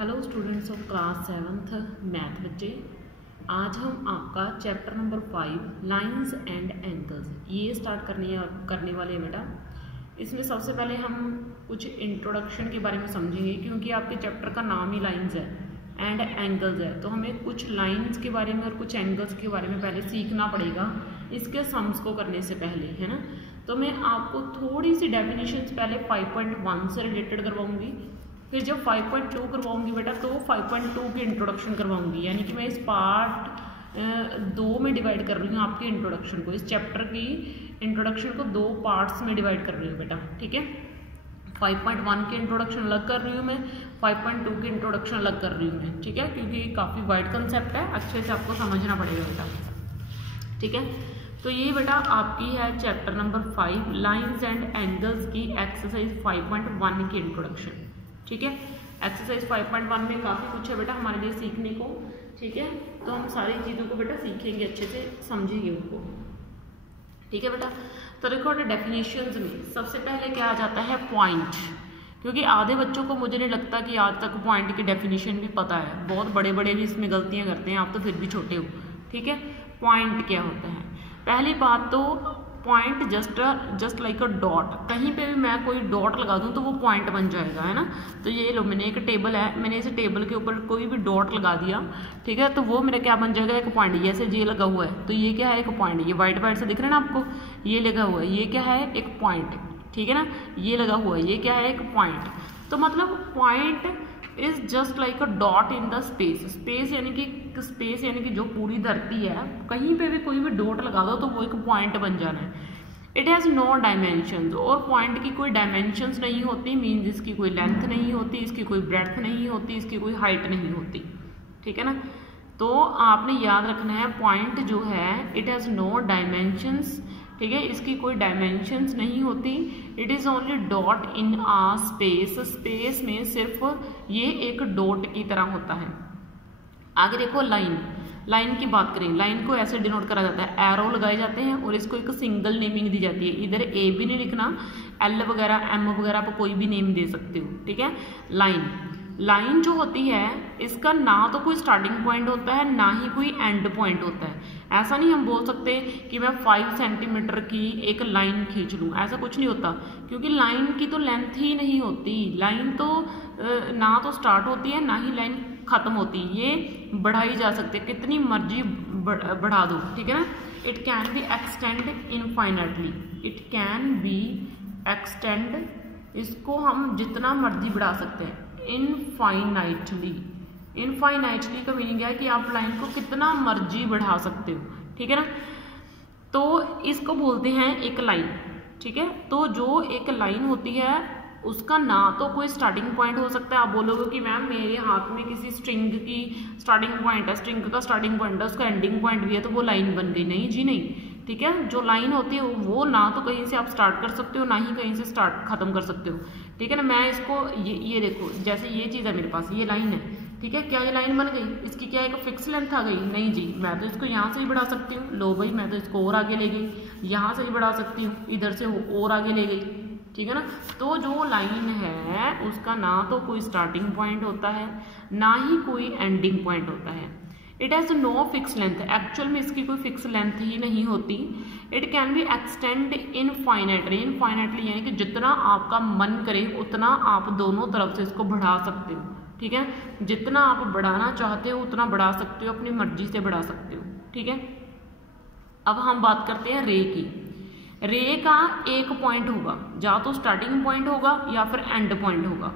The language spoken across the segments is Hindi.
Hello students of class 7th math बच्चे। आज हम आपका chapter number 5 lines and angles ये स्टार्ट करने वाले हैं बेटा। इसमें सबसे पहले हम कुछ इंट्रोडक्शन के बारे में समझेंगे, क्योंकि आपके चैप्टर का नाम ही लाइंस है एंड एंगल्स है, तो हमें कुछ लाइंस के बारे में और कुछ एंगल्स के बारे में पहले सीखना पड़ेगा इसके सम्स को करने से पहले, है ना। तो मैं आपको थोड़ी सी डेफिनेशंस पहले 5.1 से रिलेटेड करवाऊंगी, फिर जब 5.2 करवाऊंगी बेटा तो 5.2 की इंट्रोडक्शन करवाऊंगी। यानी कि मैं इस पार्ट 2 में डिवाइड कर रही हूँ आपके इंट्रोडक्शन को, इस चैप्टर की इंट्रोडक्शन को 2 पार्ट्स में डिवाइड कर रही हूँ बेटा, ठीक है। 5.1 की इंट्रोडक्शन अलग कर रही हूँ मैं, 5.2 की इंट्रोडक्शन अलग कर रही हूँ मैं, ठीक है, क्योंकि काफ़ी वाइड कंसेप्ट है, अच्छे से आपको समझना पड़ेगा बेटा, ठीक है। तो ये बेटा आपकी है chapter number 5 lines and angles की एक्सरसाइज 5.1 की इंट्रोडक्शन, ठीक है। एक्सरसाइज 5.1 में काफ़ी कुछ है बेटा हमारे लिए सीखने को, ठीक है। तो हम सारी चीज़ों को बेटा सीखेंगे, अच्छे से समझेंगे उनको, ठीक है बेटा। तो देखो डेफिनेशंस में सबसे पहले क्या आ जाता है पॉइंट, क्योंकि आधे बच्चों को मुझे नहीं लगता कि आज तक पॉइंट की डेफिनेशन भी पता है, बहुत बड़े बड़े भी इसमें गलतियाँ करते हैं, आप तो फिर भी छोटे हो, ठीक है। पॉइंट क्या होता है? पहली बात तो point just like a dot, कहीं पे भी मैं कोई डॉट लगा दूं तो वो पॉइंट बन जाएगा, है ना। तो ये लो, मैंने एक टेबल है, मैंने इस टेबल के ऊपर कोई भी डॉट लगा दिया, ठीक है, तो वो मेरा क्या बन जाएगा, एक पॉइंट। जैसे ये लगा हुआ है तो ये क्या है, एक पॉइंट। ये वाइट वाइट से दिख रहा है ना आपको, ये लगा हुआ है, ये क्या है, एक पॉइंट, ठीक है ना। ये लगा हुआ है, ये क्या है, एक पॉइंट। तो मतलब point is just like a dot in the space. Space यानी कि जो पूरी धरती है, कहीं पे भी कोई भी डॉट लगा दो तो वो एक पॉइंट बन जाना है। इट हैज़ नो डायमेंशंस, और पॉइंट की कोई डायमेंशंस नहीं होती, मीन्स इसकी कोई लेंथ नहीं होती, इसकी कोई ब्रेड्थ नहीं होती, इसकी कोई हाइट नहीं होती, ठीक है ना। तो आपने याद रखना है पॉइंट जो है इट हैज़ नो डायमेंशंस, ठीक है, इसकी कोई डायमेंशंस नहीं होती। It is only dot in a space, space में सिर्फ ये एक डॉट की तरह होता है। आगे देखो लाइन की बात करें, लाइन को ऐसे डिनोट करा जाता है, एरो लगाए जाते हैं और इसको एक सिंगल नेमिंग दी जाती है। इधर ए भी नहीं लिखना, एल वगैरह एम वगैरह आप कोई भी नेम दे सकते हो, ठीक है। लाइन जो होती है इसका ना तो कोई स्टार्टिंग पॉइंट होता है ना ही कोई एंड पॉइंट होता है। ऐसा नहीं हम बोल सकते कि मैं 5 सेंटीमीटर की एक लाइन खींच लूँ, ऐसा कुछ नहीं होता, क्योंकि लाइन की तो लेंथ ही नहीं होती। लाइन तो ना तो स्टार्ट होती है ना ही लाइन खत्म होती, ये बढ़ाई जा सकती है, कितनी मर्जी बढ़ा दो, ठीक है ना। It can be extend infinitely, it can be extend, इसको हम जितना मर्जी बढ़ा सकते हैं, इनफाइनाइटली। इनफाइनाइटली का मीनिंग है कि आप लाइन को कितना मर्जी बढ़ा सकते हो, ठीक है ना। तो इसको बोलते हैं एक लाइन, ठीक है। तो जो एक लाइन होती है उसका ना तो कोई स्टार्टिंग पॉइंट हो सकता है, आप बोलोगे कि मैम मेरे हाथ में किसी स्ट्रिंग की स्टार्टिंग पॉइंट है, स्ट्रिंग का स्टार्टिंग पॉइंट है, उसका एंडिंग पॉइंट भी है, तो वो लाइन बन गई। नहीं जी नहीं, ठीक है। जो लाइन होती है वो ना तो कहीं से आप स्टार्ट कर सकते हो ना ही कहीं से स्टार्ट खत्म कर सकते हो, ठीक है ना। मैं इसको ये देखो, जैसे ये चीज़ है मेरे पास, ये लाइन है, ठीक है, क्या ये लाइन बन गई, इसकी क्या एक फिक्स लेंथ आ गई? नहीं जी, मैं तो इसको यहाँ से ही बढ़ा सकती हूँ, लो भाई मैं तो इसको और आगे ले गई, यहाँ से ही बढ़ा सकती हूँ, इधर से और आगे ले गई, ठीक है ना। तो जो लाइन है उसका ना तो कोई स्टार्टिंग पॉइंट होता है ना ही कोई एंडिंग पॉइंट होता है। It has no fix length, actual में इसकी कोई फिक्स लेंथ ही नहीं होती। It can be extend infinitely, infinitely यानी कि जितना आपका मन करे उतना आप दोनों तरफ से इसको बढ़ा सकते हो, ठीक है। जितना आप बढ़ाना चाहते हो उतना बढ़ा सकते हो, अपनी मर्जी से बढ़ा सकते हो, ठीक है। अब हम बात करते हैं रे की। रे का एक पॉइंट होगा, या तो स्टार्टिंग पॉइंट होगा या फिर एंड पॉइंट होगा,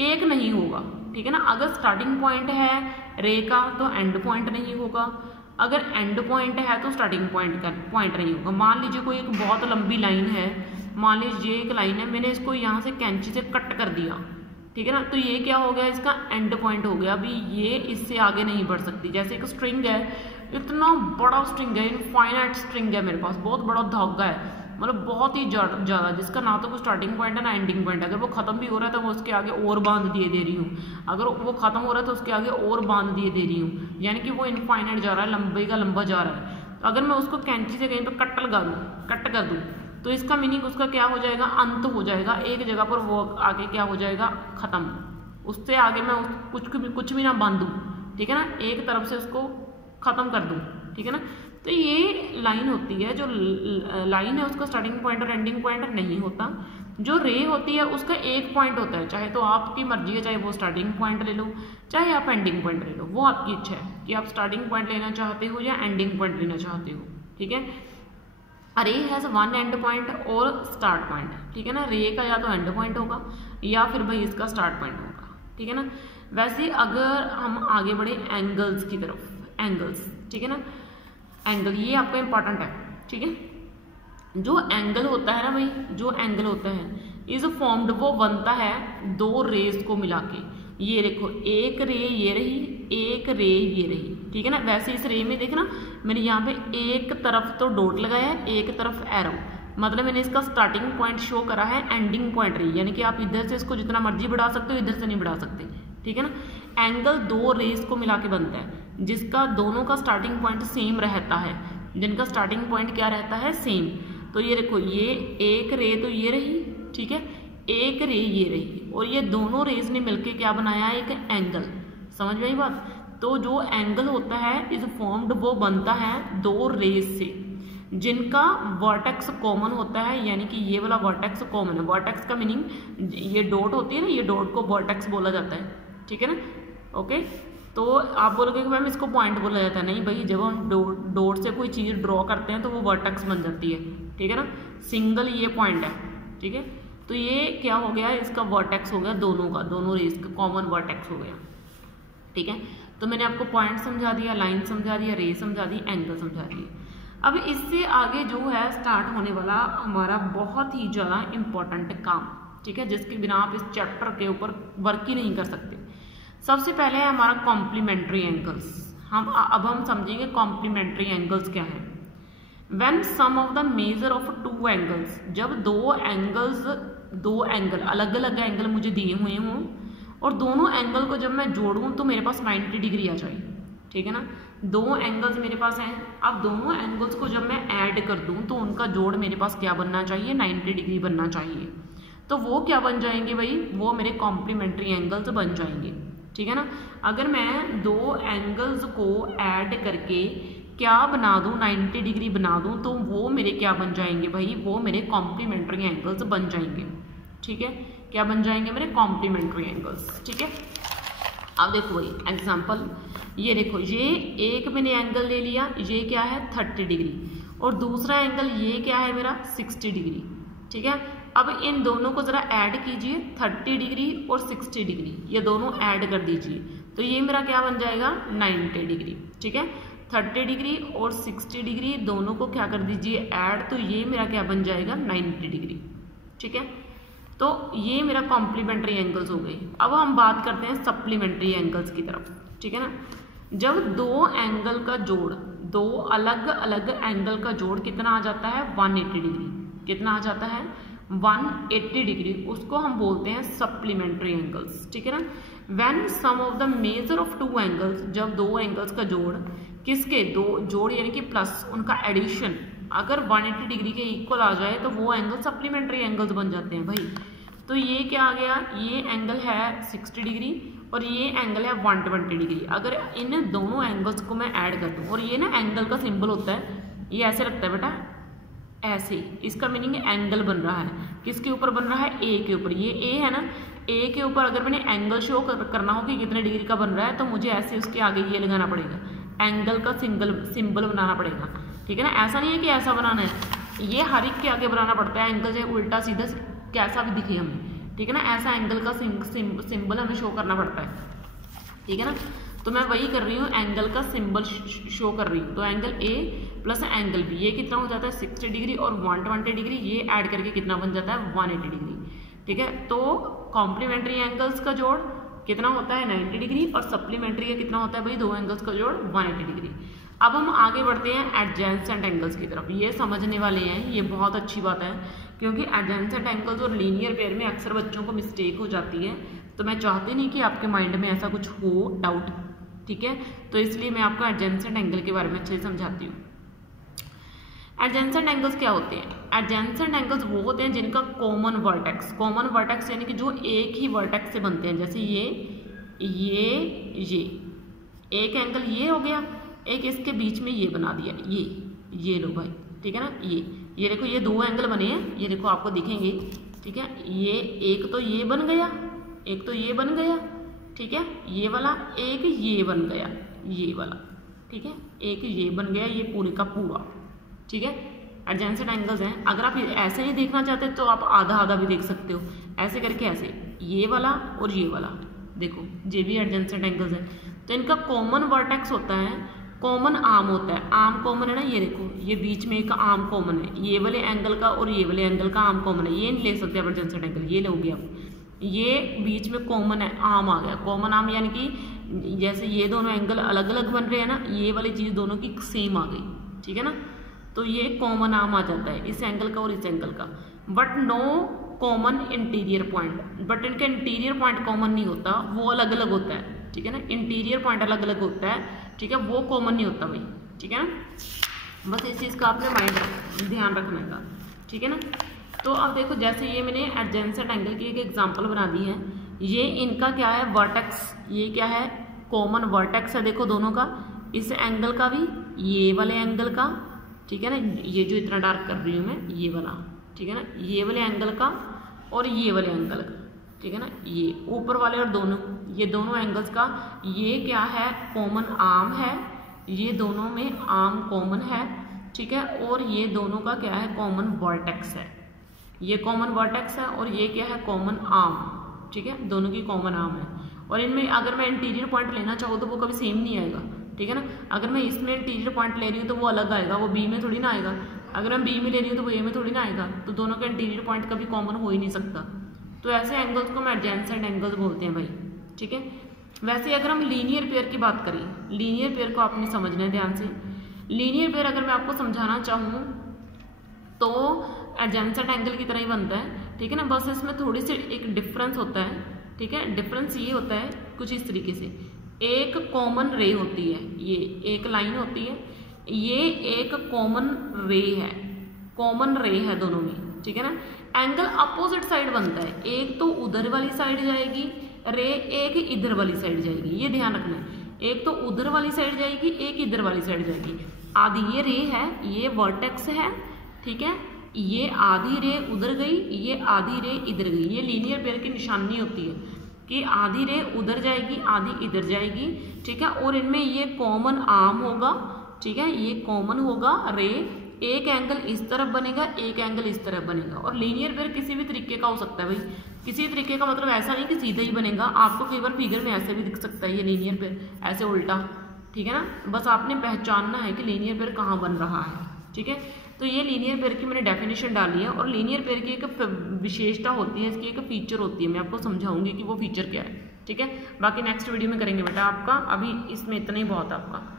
एक नहीं होगा, ठीक है ना। अगर स्टार्टिंग पॉइंट है रे का तो एंड पॉइंट नहीं होगा, अगर एंड पॉइंट है तो स्टार्टिंग पॉइंट नहीं होगा। मान लीजिए कोई एक बहुत लंबी लाइन है, मान लीजिए एक लाइन है, मैंने इसको यहाँ से कैंची से कट कर दिया, ठीक है ना, तो ये क्या हो गया, इसका एंड पॉइंट हो गया। अभी ये इससे आगे नहीं बढ़ सकती। जैसे एक स्ट्रिंग है, इतना बड़ा स्ट्रिंग है, इनफाइनाइट स्ट्रिंग है मेरे पास, बहुत बड़ा धागा है, मतलब बहुत ही ज़्यादा, जिसका ना तो कोई स्टार्टिंग पॉइंट है ना एंडिंग पॉइंट है। अगर वो खत्म भी हो रहा है तो मैं उसके आगे और बांध दिए दे रही हूँ, अगर वो खत्म हो रहा है तो उसके आगे और बांध दिए दे रही हूँ, यानी कि वो इनफाइनाइट जा रहा है, लंबे का लंबा जा रहा है। तो अगर मैं उसको कैंची से कहीं पर कट लगा दूँ, कट कर दूँ, तो इसका मीनिंग उसका क्या हो जाएगा, अंत हो जाएगा, एक जगह पर वो आगे क्या हो जाएगा, खत्म, उससे आगे मैं कुछ भी ना बांधूँ, ठीक है ना, एक तरफ से उसको ख़त्म कर दूँ, ठीक है ना। तो ये लाइन होती है, जो लाइन है उसका स्टार्टिंग पॉइंट और एंडिंग पॉइंट नहीं होता। जो रे होती है उसका एक पॉइंट होता है, चाहे तो आपकी मर्जी है, चाहे वो स्टार्टिंग पॉइंट ले लो चाहे आप एंडिंग पॉइंट ले लो, वो आपकी इच्छा है कि आप स्टार्टिंग पॉइंट लेना चाहते हो या एंडिंग पॉइंट लेना चाहते हो, ठीक है। रे हैज़ वन एंड पॉइंट और स्टार्ट पॉइंट, ठीक है ना। रे का या तो एंड पॉइंट होगा या फिर भाई इसका स्टार्ट पॉइंट होगा, ठीक है ना। वैसे अगर हम आगे बढ़े एंगल्स की तरफ, एंगल्स, ठीक है ना, एंगल ये आपका इंपॉर्टेंट है, ठीक है। जो एंगल होता है ना भाई, जो एंगल होता है इज फॉर्म्ड, वो बनता है दो रेज को मिला के। ये देखो, एक रे ये रही, एक रे ये रही, ठीक है ना। वैसे इस रे में देखना मैंने यहाँ पे एक तरफ तो डॉट लगाया है, एक तरफ एरो, मतलब मैंने इसका स्टार्टिंग पॉइंट शो करा है, एंडिंग पॉइंट रही, यानी कि आप इधर से इसको जितना मर्जी बढ़ा सकते हो, इधर से नहीं बढ़ा सकते, ठीक है ना। एंगल दो रेज को मिला के बनता है जिसका दोनों का स्टार्टिंग पॉइंट सेम रहता है, जिनका स्टार्टिंग पॉइंट क्या रहता है, सेम। तो ये देखो, ये एक रे तो ये रही, ठीक है, एक रे ये रही, और ये दोनों रेज ने मिलके क्या बनाया, एक एंगल। समझ में आई बात। तो जो एंगल होता है इज फॉर्म्ड, वो बनता है दो रेज से जिनका वर्टेक्स कॉमन होता है, यानी कि ये वाला वर्टेक्स कॉमन है। वर्टेक्स का मीनिंग, ये डॉट होती है ना, ये डॉट को वर्टेक्स बोला जाता है, ठीक है ना। ओके, तो आप बोलोगे कि मैम इसको पॉइंट बोला जाता है, नहीं भाई, जब हम डॉट से कोई चीज़ ड्रॉ करते हैं तो वो वर्टेक्स बन जाती है, ठीक है ना। सिंगल ये पॉइंट है, ठीक है, तो ये क्या हो गया, इसका वर्टेक्स हो गया दोनों का, दोनों रेज का कॉमन वर्टेक्स हो गया, ठीक है। तो मैंने आपको पॉइंट समझा दिया, लाइन समझा दिया, रे समझा दी, एंगल समझा दिया। अब इससे आगे जो है स्टार्ट होने वाला हमारा बहुत ही ज़्यादा इम्पोर्टेंट काम, ठीक है, जिसके बिना आप इस चैप्टर के ऊपर वर्क ही नहीं कर सकते। सबसे पहले है हमारा कॉम्प्लीमेंट्री एंगल्स। अब हम समझेंगे कॉम्प्लीमेंट्री एंगल्स क्या है। When sum of the measure of two angles, जब दो एंगल अलग अलग एंगल मुझे दिए हुए हों और दोनों एंगल को जब मैं जोड़ूं तो मेरे पास 90 डिग्री आ जाए, ठीक है ना। दो एंगल्स मेरे पास हैं, अब दोनों एंगल्स को जब मैं ऐड कर दूं तो उनका जोड़ मेरे पास क्या बनना चाहिए, 90 डिग्री बनना चाहिए। तो वो क्या बन जाएंगे भाई, वो मेरे कॉम्प्लीमेंट्री एंगल्स बन जाएंगे, ठीक है ना। अगर मैं दो एंगल्स को ऐड करके क्या बना दूं, 90 डिग्री बना दूं, तो वो मेरे क्या बन जाएंगे भाई, वो मेरे कॉम्प्लीमेंट्री एंगल्स बन जाएंगे, ठीक है। क्या बन जाएंगे, मेरे कॉम्प्लीमेंट्री एंगल्स, ठीक है। अब देखो भाई एग्जांपल, ये देखो, ये एक मैंने एंगल ले लिया, ये क्या है 30 डिग्री, और दूसरा एंगल ये क्या है मेरा 60 डिग्री, ठीक है। अब इन दोनों को ज़रा ऐड कीजिए, 30 डिग्री और 60 डिग्री, ये दोनों ऐड कर दीजिए, तो ये मेरा क्या बन जाएगा 90 डिग्री, ठीक है। 30 डिग्री और 60 डिग्री दोनों को क्या कर दीजिए ऐड, तो ये मेरा क्या बन जाएगा 90 डिग्री, ठीक है। तो ये मेरा कॉम्प्लीमेंट्री एंगल्स हो गए। अब हम बात करते हैं सप्लीमेंट्री एंगल्स की तरफ, ठीक है ना। जब दो एंगल का जोड़, दो अलग अलग एंगल का जोड़ कितना आ जाता है 180 डिग्री, कितना आ जाता है 180 डिग्री, उसको हम बोलते हैं सप्लीमेंट्री एंगल्स, ठीक है ना। When sum of the measure of two angles, जब दो एंगल्स का जोड़, किसके दो जोड़ यानी कि प्लस उनका एडिशन अगर 180 डिग्री के इक्वल आ जाए तो वो एंगल सप्लीमेंट्री एंगल्स बन जाते हैं भाई। तो ये क्या आ गया, ये एंगल है 60 डिग्री और ये एंगल है 120 डिग्री। अगर इन दोनों एंगल्स को मैं ऐड कर दूँ, और ये ना एंगल का सिंबल होता है, ये ऐसे लगता है बेटा, ऐसे, इसका मीनिंग एंगल बन रहा है, किसके ऊपर बन रहा है, ए के ऊपर। ये ए है ना, ए के ऊपर अगर मैंने एंगल शो करना हो कि कितने डिग्री का बन रहा है, तो मुझे ऐसे उसके आगे ये लगाना पड़ेगा, एंगल का सिंबल बनाना पड़ेगा, ठीक है ना। ऐसा नहीं है कि ऐसा बनाना है, ये हर एक के आगे बनाना पड़ता है, एंगल चाहे उल्टा सीधा कैसा भी दिखे हमें, ठीक है ना। ऐसा एंगल का सिंबल हमें शो करना पड़ता है, ठीक है ना। तो मैं वही कर रही हूँ, एंगल का सिंबल शो कर रही हूँ। तो angle A plus angle B, ये कितना हो जाता है 60 डिग्री, और 120 डिग्री ये ऐड करके कितना बन जाता है 180 डिग्री, ठीक है। तो कॉम्प्लीमेंट्री एंगल्स का जोड़ कितना होता है 90 डिग्री, और सप्लीमेंट्री का कितना होता है भाई, दो एंगल्स का जोड़ 180 डिग्री। अब हम आगे बढ़ते हैं एडजेसेंट एंगल्स की तरफ। ये समझने वाले हैं, ये बहुत अच्छी बात है, क्योंकि एडजेसेंट एंगल्स और लीनियर पेयर में अक्सर बच्चों को मिस्टेक हो जाती है, तो मैं चाहती नहीं कि आपके माइंड में ऐसा कुछ हो डाउट, ठीक है। तो इसलिए मैं आपको एडजेसेंट एंगल के बारे में अच्छे से समझाती हूँ। एडजेंसेंट एंगल्स क्या होते हैं? एडजेंसेंट एंगल्स वो होते हैं जिनका कॉमन वर्टेक्स यानी कि जो एक ही वर्टेक्स से बनते हैं, जैसे ये एक एंगल ये हो गया, एक इसके बीच में ये बना दिया, ये लो भाई, ठीक है ना। ये देखो, ये दो एंगल बने हैं, ये देखो आपको दिखेंगे, ठीक है। ये एक तो ये बन गया, एक तो ये बन गया, ठीक है, ये वाला, एक ये बन गया, ये वाला, ठीक है, एक ये बन गया, ये पूरे का पूरा, ठीक है। एडजेंसेंट एंगल्स हैं। अगर आप ऐसे नहीं देखना चाहते तो आप आधा आधा भी देख सकते हो, ऐसे करके, ऐसे ये वाला और ये वाला, देखो ये भी एडजेंसेंट एंगल्स हैं। तो इनका कॉमन वर्टेक्स होता है, कॉमन आर्म होता है। आर्म कॉमन है ना, ये देखो, ये बीच में एक आर्म कॉमन है, ये वाले एंगल का और ये वाले एंगल का आर्म कॉमन है। ये नहीं ले सकते आप एडजेंसेंट एंगल, ये लोगे आप, ये बीच में कॉमन है, आर्म आ गया। कॉमन आर्म यानी कि जैसे ये दोनों एंगल अलग अलग बन रहे हैं ना, ये वाली चीज़ दोनों की सेम आ गई, ठीक है ना। तो ये कॉमन आर्म आ जाता है इस एंगल का और इस एंगल का। But no common interior point, but इनका इंटीरियर पॉइंट कॉमन नहीं होता, वो अलग अलग होता है, ठीक है ना। इंटीरियर पॉइंट अलग अलग होता है, ठीक है, वो कॉमन नहीं होता भाई, ठीक है ना। बस इस चीज़ का आपने माइंड ध्यान रखने का, ठीक है ना। तो अब देखो, जैसे ये मैंने एडजेंसेंट एंगल की एक एग्जांपल बना दी है। ये इनका क्या है, वर्टेक्स, ये क्या है, कॉमन वर्टेक्स है, देखो दोनों का, इस एंगल का भी, ये वाले एंगल का, ठीक है ना। ये जो इतना डार्क कर रही हूँ मैं, ये वाला, ठीक है ना, ये वाले एंगल का और ये वाले एंगल का, ठीक है ना। ये ऊपर वाले और दोनों, ये दोनों एंगल्स का ये क्या है, कॉमन आर्म है, ये दोनों में आर्म कॉमन है, ठीक है। और ये दोनों का क्या है, कॉमन वर्टेक्स है, ये कॉमन वर्टेक्स है और ये क्या है, कॉमन आर्म, ठीक है, दोनों की कॉमन आर्म है। और इनमें अगर मैं इंटीरियर पॉइंट लेना चाहूँ तो वो कभी सेम नहीं आएगा, ठीक है ना। अगर मैं इसमें इंटीरियर पॉइंट ले रही हूँ तो वो अलग आएगा, वो बी में थोड़ी ना आएगा। अगर मैं बी में ले रही हूँ तो वो ए में थोड़ी ना आएगा, तो दोनों का इंटीरियर पॉइंट कभी कॉमन हो ही नहीं सकता। तो ऐसे एंगल्स को हम एडजेंसेंट एंगल्स बोलते हैं भाई, ठीक है। वैसे अगर हम लीनियर पेयर की बात करें, लीनियर पेयर को आपने समझना है ध्यान से। लीनियर पेयर अगर मैं आपको समझाना चाहूँ तो एडजेंसेंट एंगल की तरह ही बनता है, ठीक है ना। बस इसमें थोड़ी सी एक डिफरेंस होता है, ठीक है। डिफरेंस ये होता है कुछ इस तरीके से, एक कॉमन रे होती है, ये एक लाइन होती है, ये एक कॉमन रे है, कॉमन रे है दोनों में, ठीक है ना। एंगल अपोजिट साइड बनता है, एक तो उधर वाली साइड जाएगी रे, एक इधर वाली साइड जाएगी, ये ध्यान रखना है। एक तो उधर वाली साइड जाएगी, एक इधर वाली साइड जाएगी। आधी ये रे है, ये वर्टेक्स है, ठीक है, ये आधी रे उधर गई, ये आधी रे इधर गई। ये लीनियर पेयर की निशानी होती है कि आधी रे उधर जाएगी, आधी इधर जाएगी, ठीक है। और इनमें ये कॉमन आर्म होगा, ठीक है, ये कॉमन होगा रे, एक एंगल इस तरफ बनेगा, एक एंगल इस तरफ बनेगा। और लीनियर पेयर किसी भी तरीके का हो सकता है भाई, किसी तरीके का मतलब ऐसा नहीं कि सीधा ही बनेगा, आपको कई बार फिगर में ऐसे भी दिख सकता है ये लीनियर पेयर, ऐसे उल्टा, ठीक है ना। बस आपने पहचानना है कि लीनियर पेयर कहाँ बन रहा है, ठीक है। तो ये लीनियर पेयर की मैंने डेफिनेशन डाली है, और लीनियर पेयर की एक विशेषता होती है, इसकी एक फीचर होती है, मैं आपको समझाऊंगी कि वो फीचर क्या है, ठीक है। बाकी नेक्स्ट वीडियो में करेंगे बेटा आपका, अभी इसमें इतना ही बहुत है आपका।